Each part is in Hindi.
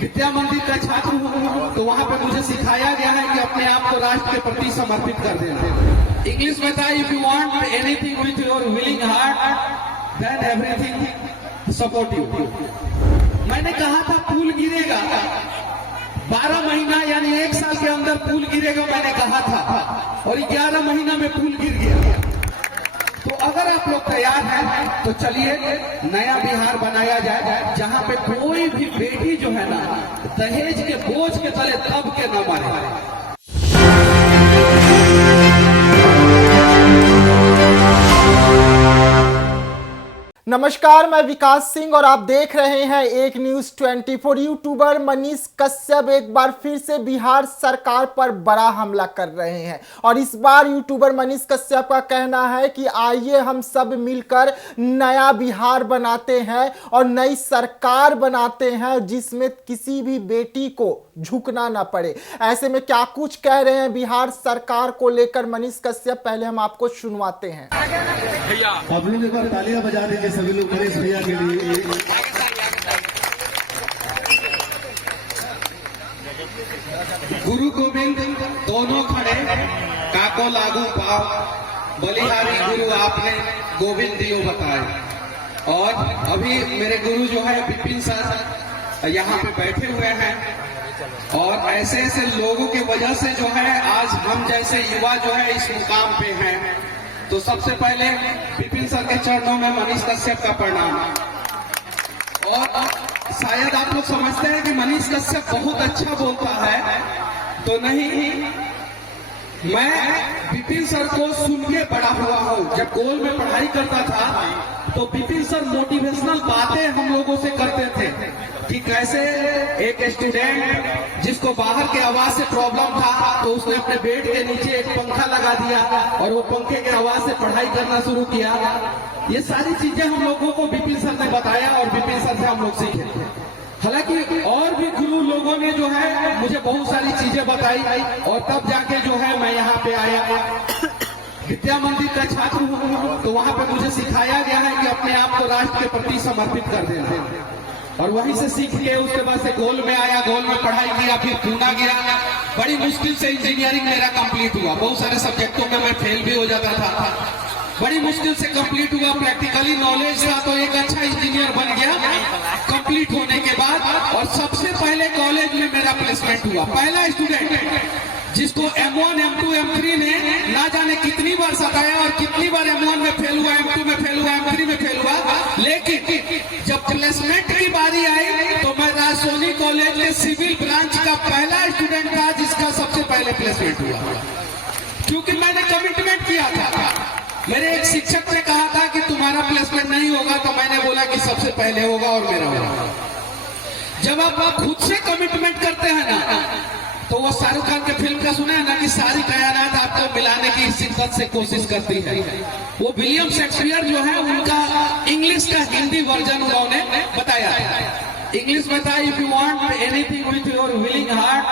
विद्या मंदिर का छात्र हूँ, तो वहाँ पे मुझे सिखाया गया है कि अपने आप को राष्ट्र के प्रति समर्पित कर देना। इंग्लिश में था, if you want anything with your willing heart then everything support you. मैंने कहा था पुल गिरेगा, 12 महीना यानी 1 साल के अंदर पुल गिरेगा मैंने कहा था, और 11 महीना में पुल गिर गया। तो अगर आप लोग तैयार हैं तो चलिए नया बिहार बनाया जाए, जहां पे कोई भी बेटी जो है ना दहेज के बोझ के तले दब के न मरे। नमस्कार, मैं विकास सिंह और आप देख रहे हैं एक न्यूज 24। यूट्यूबर मनीष कश्यप एक बार फिर से बिहार सरकार पर बड़ा हमला कर रहे हैं और इस बार यूट्यूबर मनीष कश्यप का कहना है कि आइए हम सब मिलकर नया बिहार बनाते हैं और नई सरकार बनाते हैं जिसमें किसी भी बेटी को झुकना ना पड़े। ऐसे में क्या कुछ कह रहे हैं बिहार सरकार को लेकर मनीष कश्यप, पहले हम आपको सुनवाते हैं। आप लोग एक बार तालियां बजा देंगे सभी लोग मनीष भैया के लिए। गुरु गोविंद दोनों खड़े, काको लागू पाओ, बलिहारी गुरु आपने गोविंद दियो बताए। और अभी मेरे गुरु जो है विपिन सर यहाँ पे बैठे हुए हैं, और ऐसे ऐसे लोगों की वजह से जो है आज हम जैसे युवा जो है इस मुकाम पे हैं। तो सबसे पहले विपिन सर के चरणों में मनीष कश्यप का प्रणाम। और शायद आप लोग समझते हैं कि मनीष कश्यप बहुत अच्छा बोलता है, तो नहीं, मैं विपिन सर को सुन के बड़ा हुआ हूँ। जब गोल में पढ़ाई करता था तो विपिन सर मोटिवेशनल बातें हम लोगों से करते थे कि कैसे एक स्टूडेंट जिसको बाहर के आवाज से प्रॉब्लम था तो उसने अपने बेड के नीचे एक पंखा लगा दिया और वो पंखे के आवाज से पढ़ाई करना शुरू किया। ये सारी चीजें हम लोगों को विपिन सर ने बताया और विपिन सर से हम लोग सीखे। हालांकि और भी गुरु लोगों ने जो है मुझे बहुत सारी चीजें बताई और तब जाके जो है मैं यहाँ पे आया। विद्या मंदिर का छात्र हूँ, तो वहाँ पे मुझे सिखाया गया है कि अपने आप को राष्ट्र के प्रति समर्पित कर देना। और वहीं से सीख के उसके बाद से गोल में आया, गोल में पढ़ाई किया, फिर पूना गया। बड़ी मुश्किल से इंजीनियरिंग मेरा कंप्लीट हुआ, बहुत सारे सब्जेक्टों में मैं फेल भी हो जाता था, बड़ी मुश्किल से कंप्लीट हुआ। प्रैक्टिकली नॉलेज था तो एक अच्छा इंजीनियर बन गया कंप्लीट होने के बाद। और सबसे पहले कॉलेज में मेरा प्लेसमेंट हुआ, पहला स्टूडेंट जिसको M1, M2, M3 ने ना जाने कितनी बार सताया और कितनी बार M1 में फेल हुआ, M2 में फेल हुआ, M3 में फेल हुआ। लेकिन जब प्लेसमेंट की बारी आई तो मैं राजसोनी कॉलेज में सिविल ब्रांच का पहला स्टूडेंट था जिसका सबसे पहले प्लेसमेंट हुआ, क्योंकि मैंने कमिटमेंट किया था। मेरे एक शिक्षक ने कहा था कि तुम्हारा प्लेसमेंट नहीं होगा, तो मैंने बोला कि सबसे पहले होगा और मेरा होगा। जब आप खुद से कमिटमेंट करते हैं ना, तो वो शाहरुख खान के फिल्म का सुना है ना कि सारी कायनात आपको मिलाने की शिद्दत से कोशिश करती है। वो विलियम शेक्सपियर जो है उनका इंग्लिश का हिंदी वर्जन उन्होंने बताया था। इंग्लिश में था, if you want anything with your willing heart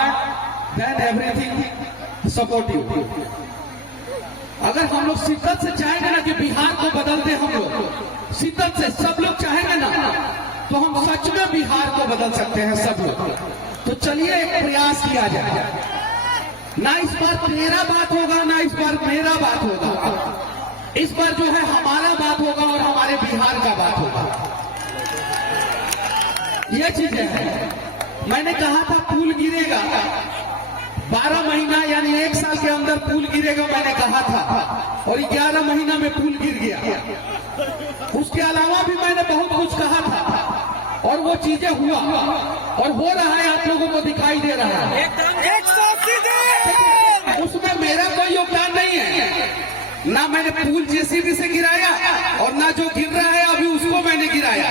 then everything support you. अगर हम लोग शिद्दत से चाहेंगे ना कि बिहार को बदल दे, हम लोग शिद्दत से सब लोग चाहेंगे ना, तो हम सच में बिहार को बदल सकते हैं सब लोग। तो चलिए एक प्रयास किया जाए, ना इस बार तेरा बात होगा ना इस बार मेरा बात होगा, इस बार जो है हमारा बात होगा और हमारे बिहार का बात होगा। ये चीजें हैं। मैंने कहा था पुल गिरेगा, 12 महीना यानी 1 साल के अंदर पुल गिरेगा मैंने कहा था, और 11 महीना में पुल गिर गया। उसके अलावा भी मैंने बहुत कुछ कहा था और वो चीजें हुआ और हो रहा है, आप लोगों को दिखाई दे रहा है। उसमें मेरा कोई योगदान नहीं है, ना मैंने पुल जेसीबी से गिराया और ना जो गिर रहा है अभी उसको मैंने गिराया।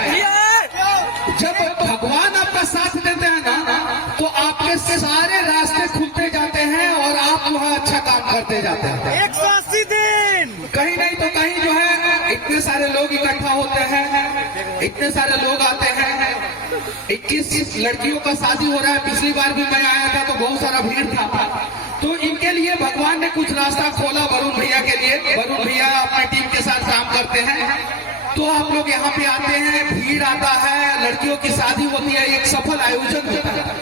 जब भगवान आपका साथ देते हैं ना, तो आपके सारे रास्ते खुलते जाते हैं और आप वहाँ अच्छा काम करते जाते हैं। 180 दिन कहीं नहीं तो कहीं जो है इतने सारे लोग इकट्ठा होते हैं, इतने सारे लोग आते हैं। 21 लड़कियों का शादी हो रहा है, पिछली बार भी मैं आया था तो बहुत सारा भीड़ था। तो इनके लिए भगवान ने कुछ रास्ता खोला वरुण भैया के लिए। वरुण भैया अपनी टीम के साथ काम करते हैं, तो आप लोग यहाँ पे आते हैं, भीड़ आता है, लड़कियों की शादी होती है, एक सफल आयोजन होता है।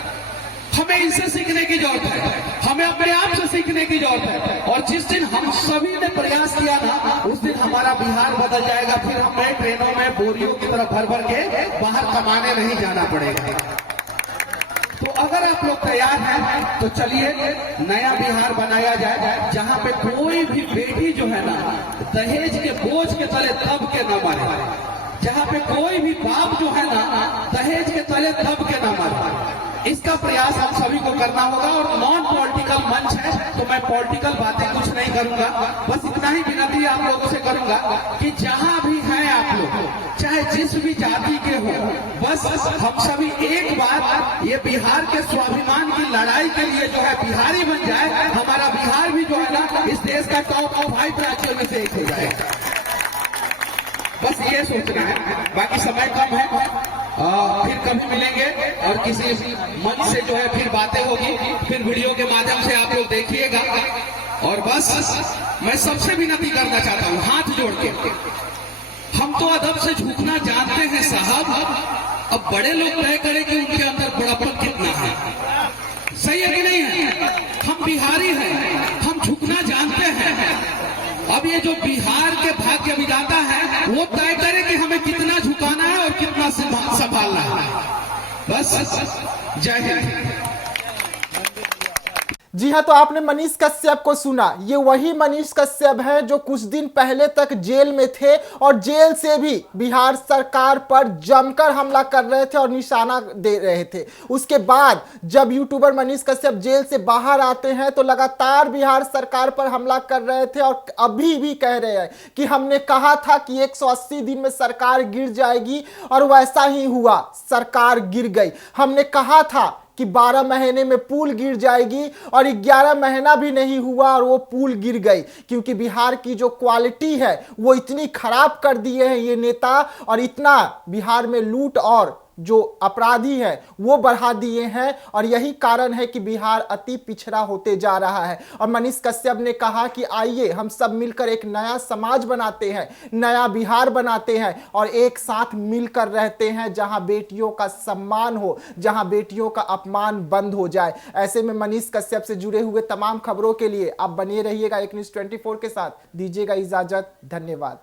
हमें इनसे सीखने की जरूरत है, हमें अपने आप से सीखने की जरूरत है। और जिस दिन हम सभी ने प्रयास किया ना, उस दिन हमारा बिहार बदल जाएगा। फिर हमें ट्रेनों में बोरियों की तरह भर भर के बाहर कमाने नहीं जाना पड़ेगा। तो अगर आप लोग तैयार हैं तो चलिए नया बिहार बनाया जाए, जहां पे कोई भी बेटी जो है ना दहेज के बोझ के तले दब के न मरे, जहां पे कोई भी बाप जो है ना दहेज के तले दब के न मरे। इसका प्रयास हम सभी को करना होगा। और नॉन पॉलिटिकल मंच है तो मैं पॉलिटिकल बातें कुछ नहीं करूंगा, बस इतना ही विनती आप लोगों से करूंगा कि जहां भी हैं आप लोग, चाहे जिस भी जाति के हो, बस हम सभी एक बार ये बिहार के स्वाभिमान की लड़ाई के लिए जो है बिहारी बन जाए। हमारा बिहार भी जो है ना इस देश का टॉप 5 राज्यों में से एक हो जाए। बस ये सोचना है, बाकी समय कम है। फिर कभी मिलेंगे और किसी मंच से जो है फिर बातें होगी, फिर वीडियो के माध्यम से आप लोग देखिएगा। और बस मैं सबसे विनती करना चाहता हूँ हाथ जोड़ के, हम तो अदब से झुकना जानते हैं साहब, अब बड़े लोग तय करें कि उनके अंदर बड़ापन कितना है। सही है कि नहीं है? हम बिहारी हैं, हम झुकना जानते हैं। अब ये जो बिहार के भाग्य विधाता है वो तय करे कि हमें कितना झुकाना है और कितना संभालना है। बस जय हिंद। जी हाँ, तो आपने मनीष कश्यप को सुना। ये वही मनीष कश्यप है जो कुछ दिन पहले तक जेल में थे और जेल से भी बिहार सरकार पर जमकर हमला कर रहे थे और निशाना दे रहे थे। उसके बाद जब यूट्यूबर मनीष कश्यप जेल से बाहर आते हैं तो लगातार बिहार सरकार पर हमला कर रहे थे और अभी भी कह रहे हैं कि हमने कहा था कि 180 दिन में सरकार गिर जाएगी और वैसा ही हुआ, सरकार गिर गई। हमने कहा था कि 12 महीने में पुल गिर जाएगी और 11 महीना भी नहीं हुआ और वो पुल गिर गई, क्योंकि बिहार की जो क्वालिटी है वो इतनी खराब कर दिए हैं ये नेता, और इतना बिहार में लूट और जो अपराधी है वो बढ़ा दिए हैं। और यही कारण है कि बिहार अति पिछड़ा होते जा रहा है। और मनीष कश्यप ने कहा कि आइए हम सब मिलकर एक नया समाज बनाते हैं, नया बिहार बनाते हैं और एक साथ मिलकर रहते हैं, जहां बेटियों का सम्मान हो, जहां बेटियों का अपमान बंद हो जाए। ऐसे में मनीष कश्यप से जुड़े हुए तमाम खबरों के लिए आप बने रहिएगा एक न्यूज़ 24 के साथ। दीजिएगा इजाजत, धन्यवाद।